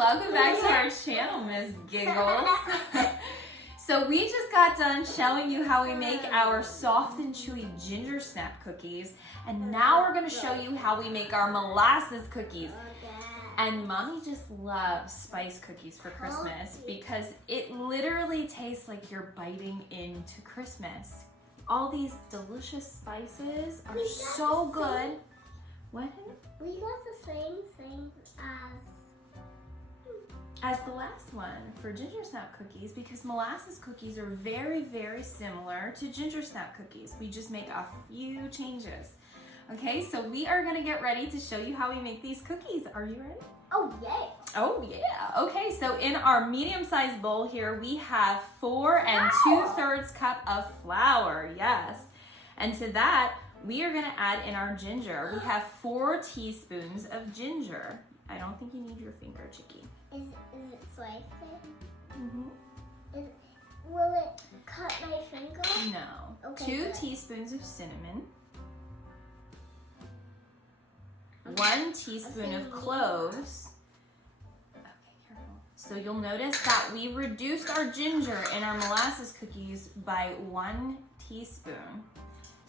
welcome back to our channel, Miss Giggles. So we just got done showing you how we make our soft and chewy ginger snap cookies, and now we're gonna show you how we make our molasses cookies. And Mommy just loves spice cookies for Christmas because it literally tastes like you're biting into Christmas. All these delicious spices are so good. What? We got the same thing as the last one for ginger snap cookies, because molasses cookies are very, very similar to ginger snap cookies. We just make a few changes. Okay, so we are gonna get ready to show you how we make these cookies. Are you ready? Oh, yeah. Oh, yeah. Okay, so in our medium-sized bowl here, we have 4 2/3 cup of flour, yes. And to that, we are gonna add in our ginger. We have 4 teaspoons of ginger. I don't think you need your finger, Chicky. Is it slicing? Mm-hmm. Will it cut my finger? No. Okay, 2 good. teaspoons of cinnamon. 1 teaspoon of cloves. Okay, careful. So you'll notice that we reduced our ginger in our molasses cookies by 1 teaspoon.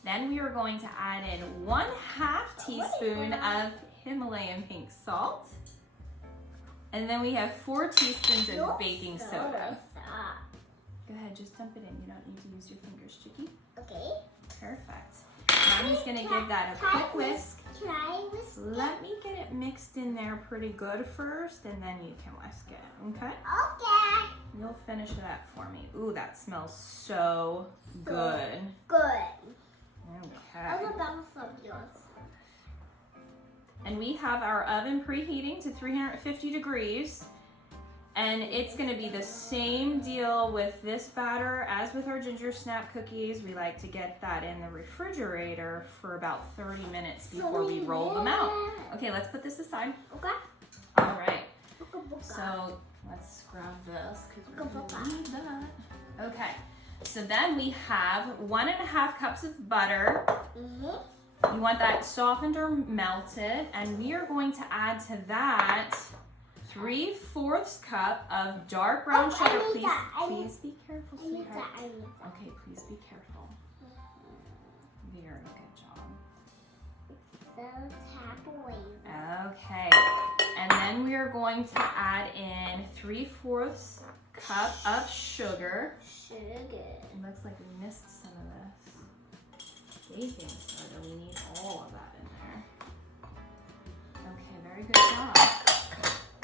Then we are going to add in 1/2 teaspoon of Himalayan pink salt. And then we have 4 teaspoons of baking soda. Go ahead, just dump it in. You don't need to use your fingers, Chicky. Okay. Perfect. Mommy's gonna give that a quick whisk. Can I whisk it? Let me get it mixed in there pretty good first, and then you can whisk it, okay? Okay. You'll finish it up for me. Ooh, that smells so good. Good. Okay. What about some yours? And we have our oven preheating to 350 degrees. And it's gonna be the same deal with this batter as with our ginger snap cookies. We like to get that in the refrigerator for about 30 minutes before we roll them out. Okay, let's put this aside. Okay. All right. So let's grab this because we're gonna need that. Okay. So then we have 1.5 cups of butter. Mm-hmm. You want that softened or melted, and we are going to add to that 3/4 cup of dark brown sugar. Please be careful, sweetheart. Okay, please be careful. Very good job. So tap away. Okay, and then we are going to add in 3/4 cup of sugar. It looks like we missed some of this baking soda. We need all of that in there. Okay, very good job.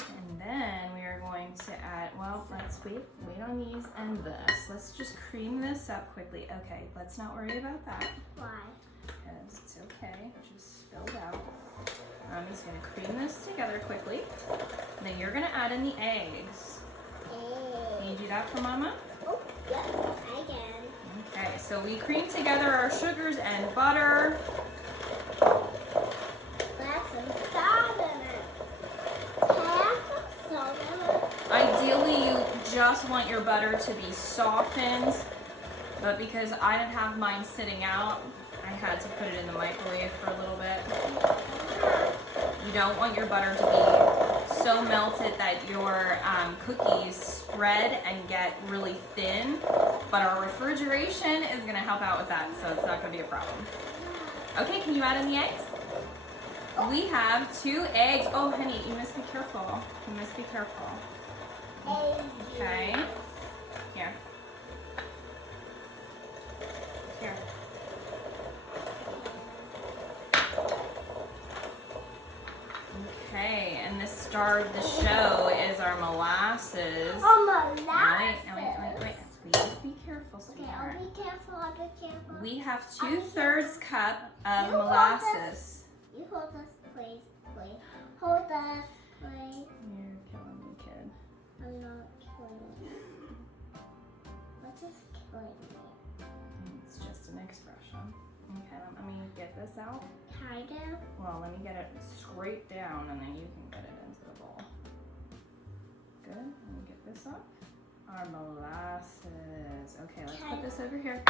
And then we are going to add, well, let's wait on these and this. Let's just cream this up quickly. Okay, let's not worry about that. Why? Because it's okay, it just spilled out. I'm just gonna cream this together quickly. And then you're gonna add in the eggs. Can you do that for Mama? Oh, yeah, I can. Okay, so we cream together our sugars and butter. That's some salt in it. Half of salt in it. Ideally, you just want your butter to be softened, but because I didn't have mine sitting out, I had to put it in the microwave for a little bit. You don't want your butter to be so melted that your cookies spread and get really thin, but our refrigeration is gonna help out with that, so it's not gonna be a problem. Okay, can you add in the eggs? We have 2 eggs. Oh, honey, you must be careful. You must be careful. Okay. Here. Here. Okay, and the star of the show is our molasses. Oh, molasses. Wait. Please be careful, sweetheart. Okay, I'll be careful, I'll be careful. We have 2/3 cup of molasses. You hold us, please. Hold us, please. You're killing me, kid. I'm not killing you. What is killing me? It's just an expression. Okay, let me get this out. Kind of. Well, let me get it straight down and then you can get it into the bowl. Good, let me get this up. Our molasses. Okay, let's put this over here.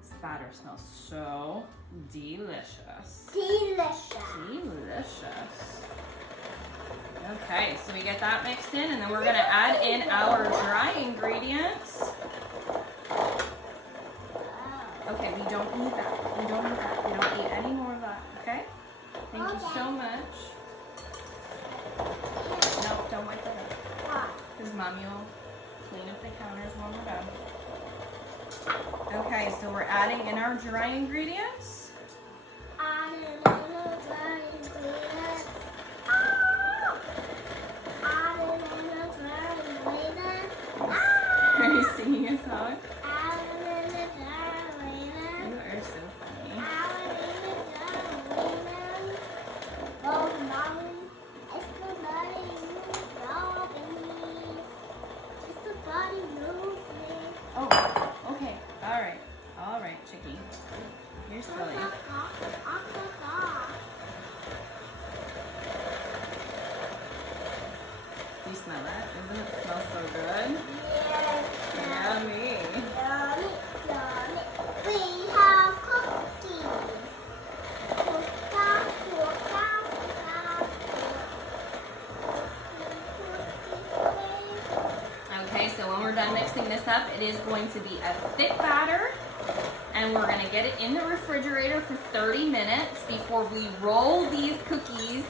This batter smells so delicious. Delicious. Delicious. Okay, so we get that mixed in, and then we're gonna add in our dry ingredients. Okay, we don't need that. We don't need that. We don't need any more of that, okay? Thank you so much. No, don't wipe that up. Because Mommy will clean up the counters when we're done. Okay, so we're adding in our dry ingredients. Are you singing a song? You are so funny. Oh, okay. All right, Chicky. You're silly. Do you smell that? Doesn't it smell so good? Yummy. We have cookies. Okay, so when we're done mixing this up, it is going to be a thick batter, and we're gonna get it in the refrigerator for 30 minutes before we roll these cookies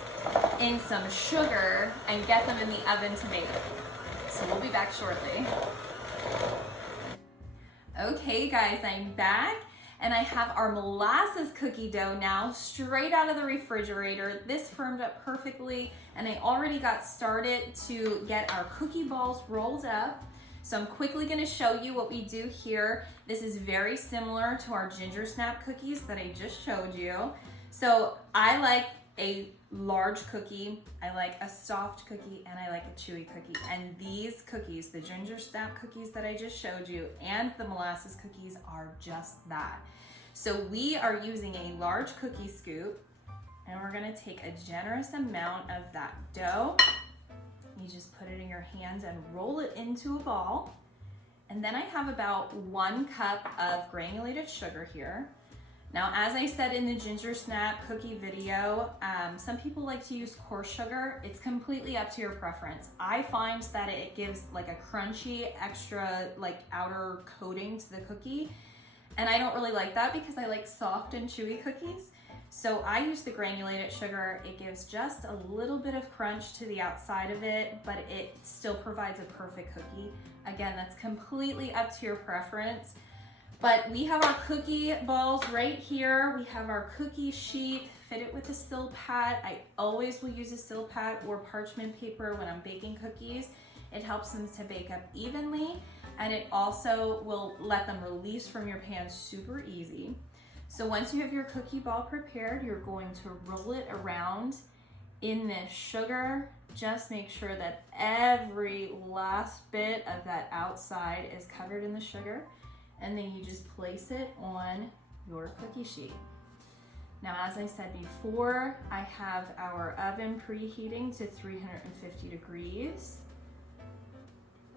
in some sugar and get them in the oven to bake. So we'll be back shortly. Okay guys, I'm back, and I have our molasses cookie dough now straight out of the refrigerator. This firmed up perfectly, and I already got started to get our cookie balls rolled up. So I'm quickly gonna show you what we do here. This is very similar to our ginger snap cookies that I just showed you. So I like a large cookie, I like a soft cookie, and I like a chewy cookie. And these cookies, the ginger snap cookies that I just showed you and the molasses cookies, are just that. So we are using a large cookie scoop, and we're gonna take a generous amount of that dough. You just put it in your hands and roll it into a ball. And then I have about 1 cup of granulated sugar here. Now, as I said in the ginger snap cookie video, some people like to use coarse sugar. It's completely up to your preference. I find that it gives like a crunchy, extra like outer coating to the cookie. And I don't really like that because I like soft and chewy cookies. So I use the granulated sugar. It gives just a little bit of crunch to the outside of it, but it still provides a perfect cookie. Again, that's completely up to your preference. But we have our cookie balls right here. We have our cookie sheet, fit it with a Silpat. I always will use a Silpat or parchment paper when I'm baking cookies. It helps them to bake up evenly, and it also will let them release from your pan super easy. So once you have your cookie ball prepared, you're going to roll it around in this sugar. Just make sure that every last bit of that outside is covered in the sugar. And then you just place it on your cookie sheet. Now, as I said before, I have our oven preheating to 350 degrees.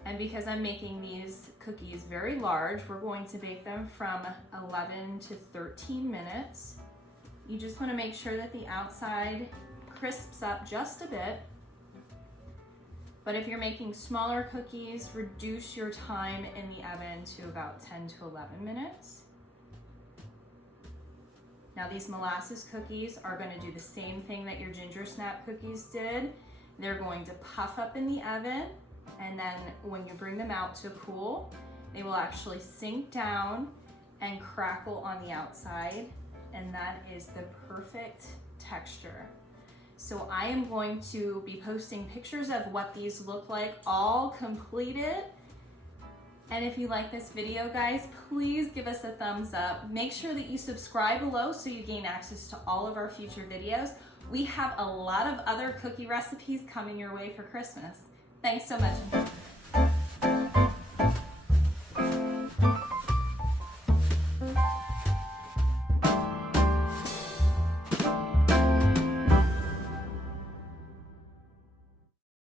And because I'm making these cookies very large, we're going to bake them from 11 to 13 minutes. You just want to make sure that the outside crisps up just a bit. But if you're making smaller cookies, reduce your time in the oven to about 10 to 11 minutes. Now these molasses cookies are going to do the same thing that your ginger snap cookies did. They're going to puff up in the oven, and then when you bring them out to cool, they will actually sink down and crackle on the outside, and that is the perfect texture. So I am going to be posting pictures of what these look like all completed. And if you like this video, guys, please give us a thumbs up. Make sure that you subscribe below so you gain access to all of our future videos. We have a lot of other cookie recipes coming your way for Christmas. Thanks so much.